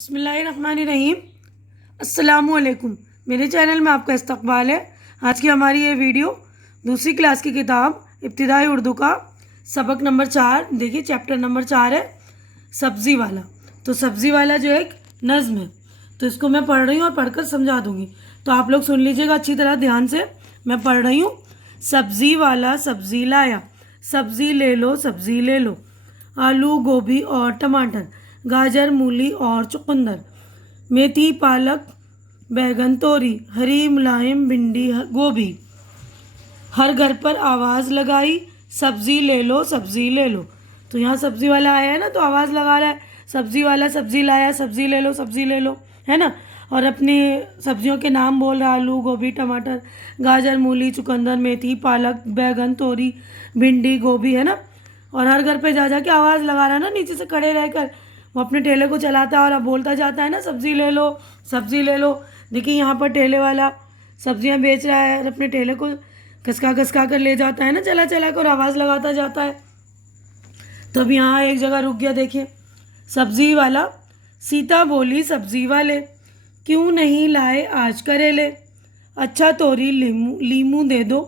बिस्मिल्लाहिर्रहमानिर्रहीम। अस्सलामुअलैकुम। मेरे चैनल में आपका इस्तकबाल है। आज की हमारी ये वीडियो दूसरी क्लास की किताब इब्तिदाई उर्दू का सबक नंबर 4, देखिए चैप्टर नंबर 4 है सब्ज़ी वाला। तो सब्ज़ी वाला जो एक नज़्म है, तो इसको मैं पढ़ रही हूँ और पढ़कर समझा दूँगी। तो आप लोग सुन लीजिएगा अच्छी तरह ध्यान से। मैं पढ़ रही हूँ। सब्ज़ी वाला सब्ज़ी लाया, सब्ज़ी ले लो, आलू गोभी और टमाटर, गाजर मूली और चुकंदर, मेथी पालक बैगन तोरी, हरी मुलायम भिंडी गोभी। हर घर पर आवाज़ लगाई, सब्ज़ी ले लो सब्ज़ी ले लो। तो यहाँ सब्ज़ी वाला आया है ना, तो आवाज़ लगा रहा है, सब्ज़ी वाला सब्ज़ी लाया, सब्ज़ी ले लो, है ना। और अपनी सब्जियों के नाम बोल रहा है, आलू गोभी टमाटर गाजर मूली चुकंदर मेथी पालक बैगन तोरी भिंडी गोभी, है ना। और हर घर पे जा जा के आवाज़ लगा रहा है ना, नीचे से खड़े रहकर वो अपने ठेले को चलाता है और अब बोलता जाता है ना, सब्ज़ी ले लो सब्ज़ी ले लो। देखिए यहाँ पर ठेले वाला सब्जियाँ बेच रहा है और अपने ठेले को घसका घसका कर ले जाता है ना, चला चला कर आवाज़ लगाता जाता है। तो अब यहाँ एक जगह रुक गया। देखिए सब्ज़ी वाला, सीता बोली सब्ज़ी वाले, क्यों नहीं लाए आज करेले, अच्छा तोरी लीमू दे दो,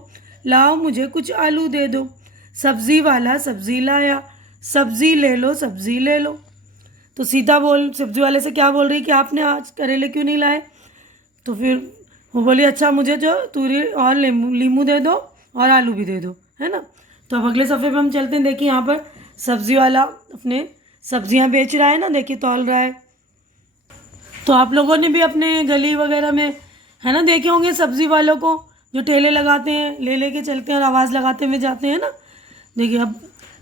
लाओ मुझे कुछ आलू दे दो। सब्ज़ी वाला सब्ज़ी लाया, सब्ज़ी ले लो। तो सीता सब्ज़ी वाले से क्या बोल रही कि आपने आज करेले क्यों नहीं लाए। तो फिर वो बोली अच्छा मुझे जो तूरी और लीमू दे दो और आलू भी दे दो, है ना। तो अब अगले सफ़े पे हम चलते हैं। देखिए यहाँ पर सब्ज़ी वाला अपने सब्जियाँ बेच रहा है ना, देखिए तौल रहा है। तो आप लोगों ने भी अपने गली वगैरह में, है ना, देखे होंगे सब्ज़ी वालों को जो ठेले लगाते हैं, ले लेके चलते हैं और आवाज़ लगाते हुए जाते हैं ना। देखिए अब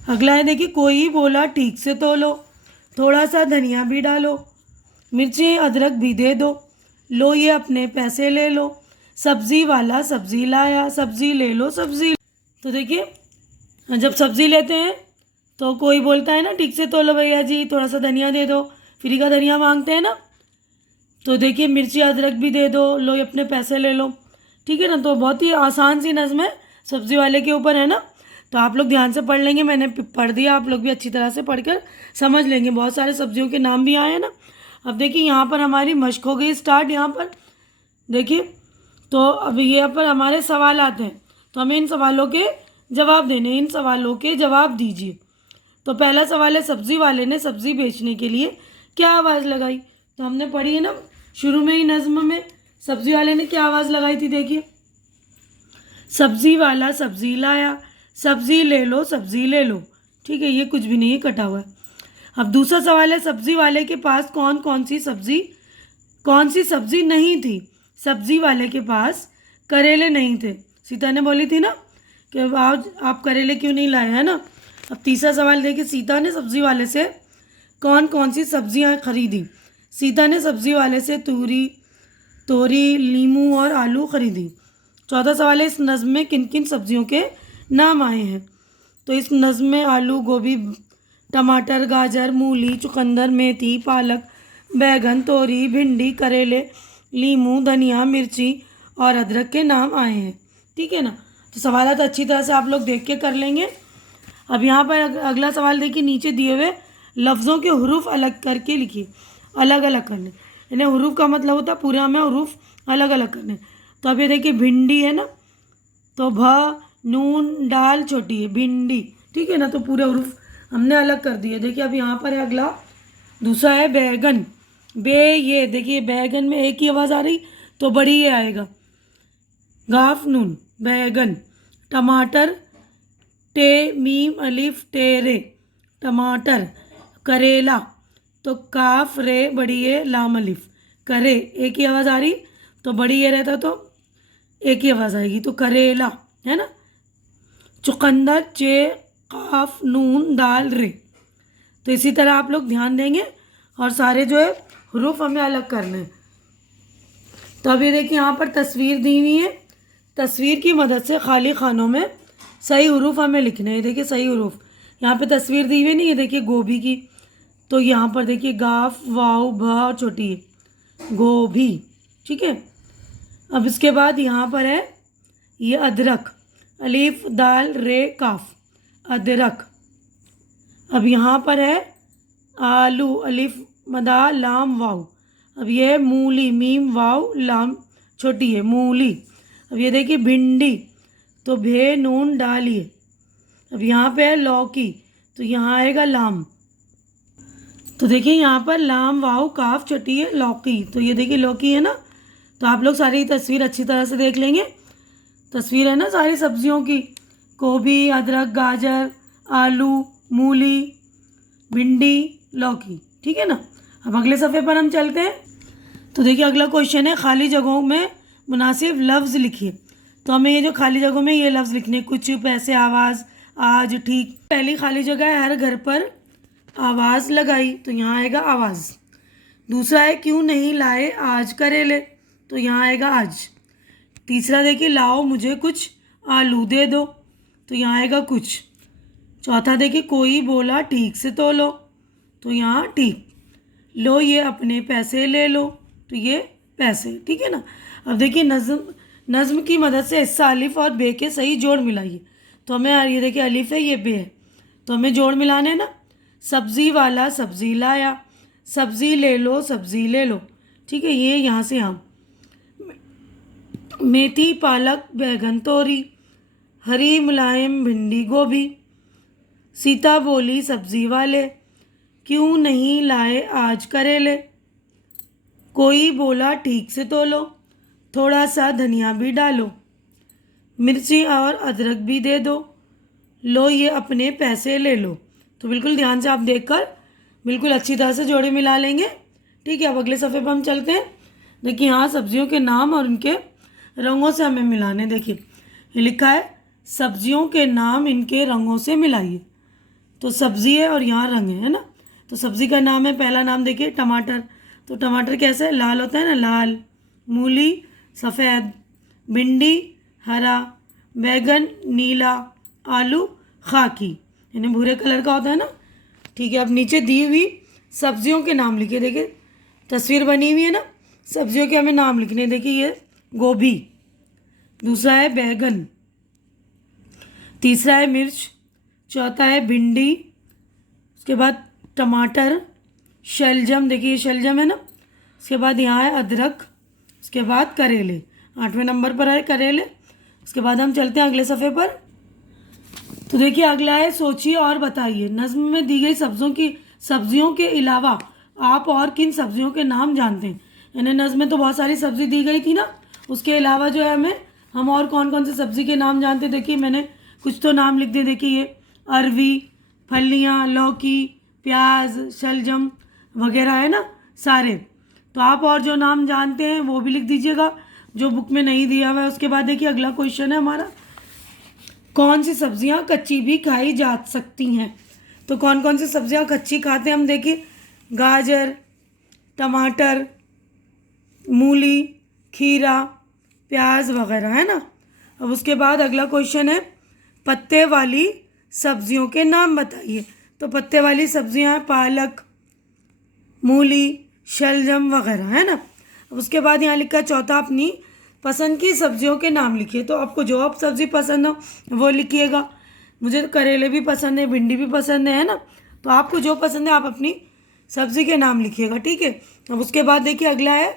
अगला है, देखिए कोई बोला ठीक से तोलो, थोड़ा सा धनिया भी डालो, मिर्ची अदरक भी दे दो, लो ये अपने पैसे ले लो। सब्ज़ी वाला सब्ज़ी लाया, सब्ज़ी ले लो सब्ज़ी। तो देखिए जब सब्ज़ी लेते हैं तो कोई बोलता है ना ठीक से तोलो भैया जी, थोड़ा सा धनिया दे दो, फ्री का धनिया मांगते हैं ना। तो देखिए मिर्ची अदरक भी दे दो, लो ये अपने पैसे ले लो, ठीक है ना। तो बहुत ही आसान सी नज़्म है सब्ज़ी वाले के ऊपर, है ना। तो आप लोग ध्यान से पढ़ लेंगे, मैंने पढ़ दिया, आप लोग भी अच्छी तरह से पढ़कर समझ लेंगे। बहुत सारे सब्जियों के नाम भी आए हैं ना। अब देखिए यहाँ पर हमारी मश्क हो गई स्टार्ट। यहाँ पर देखिए तो अब यहाँ पर हमारे सवाल आते हैं, तो हमें इन सवालों के जवाब देने, इन सवालों के जवाब दीजिए। तो पहला सवाल है, सब्ज़ी वाले ने सब्ज़ी बेचने के लिए क्या आवाज़ लगाई। तो हमने पढ़ी है ना शुरू में ही नज़्म में, सब्ज़ी वाले ने क्या आवाज़ लगाई थी। देखिए सब्ज़ी वाला सब्ज़ी लाया, सब्ज़ी ले लो, ठीक है, ये कुछ भी नहीं है, कटा हुआ है। अब दूसरा सवाल है, सब्ज़ी वाले के पास कौन सी सब्ज़ी नहीं थी। सब्ज़ी वाले के पास करेले नहीं थे। सीता ने बोली थी ना कि आज आप करेले क्यों नहीं लाए, है ना। अब तीसरा सवाल देखिए, सीता ने सब्ज़ी वाले से कौन सी सब्ज़ियाँ खरीदी। सीता ने सब्ज़ी वाले से तोरी लीमू और आलू खरीदी। चौथा सवाल है, इस नज़्म में किन किन सब्जियों के नाम आए हैं। तो इस नज़्म में आलू गोभी टमाटर गाजर मूली चुकंदर मेथी पालक बैगन तोरी भिंडी करेले लीमू धनिया मिर्ची और अदरक के नाम आए हैं, ठीक है ना। तो सवाल तो अच्छी तरह से आप लोग देख के कर लेंगे। अब यहाँ पर अगला सवाल देखिए, नीचे दिए हुए लफ्ज़ों के हुरूफ अलग करके लिखिए, अलग अलग करने, यानी हुरूफ का मतलब होता है पूरा में हुरूफ अलग अलग करने। तो अब ये देखिए भिंडी है ना, तो भ नून डाल छोटी है भिंडी, ठीक है ना। तो पूरे हुरूफ हमने अलग कर दिए। देखिए अब यहाँ पर है अगला, दूसरा है बैगन, ये देखिए बैगन में एक ही आवाज़ आ रही, तो बड़ी ये आएगा, गाफ नून बैगन। टमाटर टे मीम अलिफ टेरे टमाटर। करेला तो काफ रे बड़ी ये लाम अलिफ करे, एक ही आवाज़ आ रही, तो बड़ी ये रहता तो एक ही आवाज़ आएगी, तो करेला, है ना। चुकंदर चे काफ नून दाल रे। तो इसी तरह आप लोग ध्यान देंगे और सारे जो है हुरूफ हमें अलग करने हैं। तो अब ये देखिए यहाँ पर तस्वीर दी हुई है, तस्वीर की मदद से खाली खानों में सही हुरूफ हमें लिखने हैं। देखिए सही हुरूफ यहाँ पे तस्वीर दी हुई नहीं है, देखिए गोभी की, तो यहाँ पर देखिए गाफ वाव भ छोटी है गोभी, ठीक है। अब इसके बाद यहाँ पर है ये अदरक, अलीफ दाल रे काफ अदरक। अब यहाँ पर है आलू, अलिफ मदा लाम वाव। अब ये मूली, मीम वाव लाम छोटी है, मूली। अब ये देखिए भिंडी, तो भे नून डालिए। अब यहाँ पे है लौकी, तो यहाँ आएगा लाम। तो देखिए यहाँ पर लाम वाव काफ छोटी है लौकी, तो ये देखिए लौकी है ना। तो आप लोग सारी तस्वीर अच्छी तरह से देख लेंगे। तस्वीर है ना सारी सब्जियों की, गोभी, अदरक, गाजर, आलू, मूली, भिंडी, लौकी, ठीक है ना। अब अगले सफ़े पर हम चलते हैं। तो देखिए अगला क्वेश्चन है, खाली जगहों में मुनासिब लफ्ज़ लिखिए। तो हमें ये जो खाली जगहों में ये लफ्ज़ लिखने, कुछ, पैसे, आवाज़, आज, ठीक। पहली खाली जगह है, हर घर पर आवाज़ लगाई, तो यहाँ आएगा आवाज़। दूसरा है, क्यों नहीं लाए आज करेले, तो यहाँ आएगा आज। तीसरा देखिए, लाओ मुझे कुछ आलू दे दो, तो यहाँ आएगा कुछ। चौथा देखिए, कोई बोला ठीक से तोलो, तो यहाँ ठीक। लो ये अपने पैसे ले लो, तो ये पैसे, ठीक है ना। अब देखिए नज़्म की मदद से हिस्सा अलिफ और बे के सही जोड़ मिलाइए। तो हमें ये देखिए अलिफ है, ये बे है, तो हमें जोड़ मिलाने ना। सब्ज़ी वाला सब्ज़ी लाया, सब्ज़ी ले लो सब्ज़ी ले लो, ठीक है। ये यहाँ से हम मेथी, पालक, बैगन, तोरी, हरी मुलायम भिंडी, गोभी। सीता बोली सब्ज़ी वाले, क्यों नहीं लाए आज करेले। कोई बोला ठीक से तोलो, थोड़ा सा धनिया भी डालो, मिर्ची और अदरक भी दे दो, लो ये अपने पैसे ले लो। तो बिल्कुल ध्यान से आप देखकर बिल्कुल अच्छी तरह से जोड़े मिला लेंगे, ठीक है। अब अगले सफ़े पर हम चलते हैं। देखिए यहाँ सब्जियों के नाम और उनके रंगों से हमें मिलाने। देखिए ये लिखा है, सब्जियों के नाम इनके रंगों से मिलाइए। तो सब्ज़ी है और यहाँ रंग है ना। तो सब्ज़ी का नाम है, पहला नाम देखिए टमाटर, तो टमाटर कैसे लाल होता है ना, लाल। मूली सफ़ेद, भिंडी हरा, बैगन नीला, आलू खाकी, यानी भूरे कलर का होता है ना, ठीक है। अब नीचे दी हुई सब्जियों के नाम लिखिए। देखिए तस्वीर बनी हुई है ना, सब्जियों के हमें नाम लिखने। देखिए ये गोभी, दूसरा है बैगन, तीसरा है मिर्च, चौथा है भिंडी, उसके बाद टमाटर, शलजम, देखिए ये शलजम है ना। उसके बाद यहाँ है अदरक, उसके बाद करेले, 8वें नंबर पर है करेले। उसके बाद हम चलते हैं अगले सफ़े पर। तो देखिए अगला है, सोचिए और बताइए। नज़्म में दी गई सब्जियों के अलावा आप और किन सब्जियों के नाम जानते हैं। यानी नज़्म में तो बहुत सारी सब्ज़ी दी गई थी ना, उसके अलावा जो है हम और कौन कौन से सब्ज़ी के नाम जानते हैं। देखिए मैंने कुछ तो नाम लिख दिए। देखिए ये अरवी, फलियाँ, लौकी, प्याज, शलजम वगैरह है ना सारे। तो आप और जो नाम जानते हैं वो भी लिख दीजिएगा, जो बुक में नहीं दिया हुआ है। उसके बाद देखिए अगला क्वेश्चन है हमारा, कौन सी सब्जियां कच्ची भी खाई जा सकती हैं। तो कौन कौन सी सब्जियां कच्ची खाते हैं हम देखिए, गाजर, टमाटर, मूली, खीरा, प्याज वगैरह, है ना। अब उसके बाद अगला क्वेश्चन है, पत्ते वाली सब्जियों के नाम बताइए। तो पत्ते वाली सब्जियां हैं पालक, मूली, शलजम वगैरह, है ना। अब उसके बाद यहाँ लिखा चौथा, अपनी पसंद की सब्जियों के नाम लिखिए। तो आपको जो आप सब्ज़ी पसंद हो वो लिखिएगा। मुझे तो करेले भी पसंद है, भिंडी भी पसंद है ना। तो आपको जो पसंद है आप अपनी सब्ज़ी के नाम लिखिएगा, ठीक है। अब उसके बाद देखिए अगला है,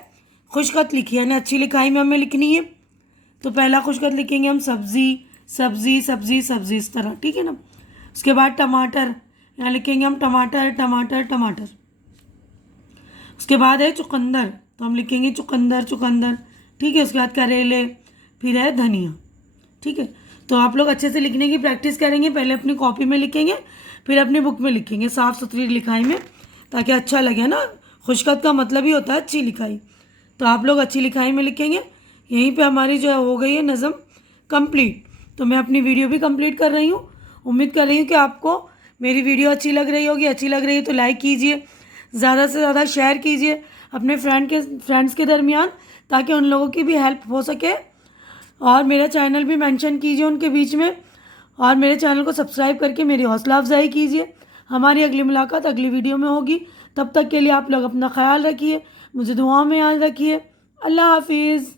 खुशखत लिखिए, यानी अच्छी लिखाई में हमें लिखनी है। तो पहला खुशखत लिखेंगे हम सब्ज़ी सब्ज़ी सब्ज़ी सब्ज़ी, इस तरह, ठीक है ना। उसके बाद टमाटर, यहाँ लिखेंगे हम टमाटर टमाटर टमाटर। उसके बाद है चुकंदर, तो हम लिखेंगे चुकंदर चुकंदर, ठीक है। उसके बाद करेले, फिर है धनिया, ठीक है। तो आप लोग अच्छे से लिखने की प्रैक्टिस करेंगे। पहले अपनी कॉपी में लिखेंगे, फिर अपनी बुक में लिखेंगे, साफ़ सुथरी लिखाई में, ताकि अच्छा लगे ना। खुशखत का मतलब ही होता है अच्छी लिखाई। तो आप लोग अच्छी लिखाई में लिखेंगे। यहीं पे हमारी जो है हो गई है नज़म कंप्लीट। तो मैं अपनी वीडियो भी कंप्लीट कर रही हूँ। उम्मीद कर रही हूँ कि आपको मेरी वीडियो अच्छी लग रही होगी। अच्छी लग रही है तो लाइक कीजिए, ज़्यादा से ज़्यादा शेयर कीजिए अपने फ्रेंड्स के दरमियान, ताकि उन लोगों की भी हेल्प हो सके। और मेरा चैनल भी मेंशन कीजिए उनके बीच में, और मेरे चैनल को सब्सक्राइब करके मेरी हौसला अफजाई कीजिए। हमारी अगली मुलाकात अगली वीडियो में होगी। तब तक के लिए आप लोग अपना ख्याल रखिए, मुझे दुआओं में याद रखिए। अल्लाह हाफिज़।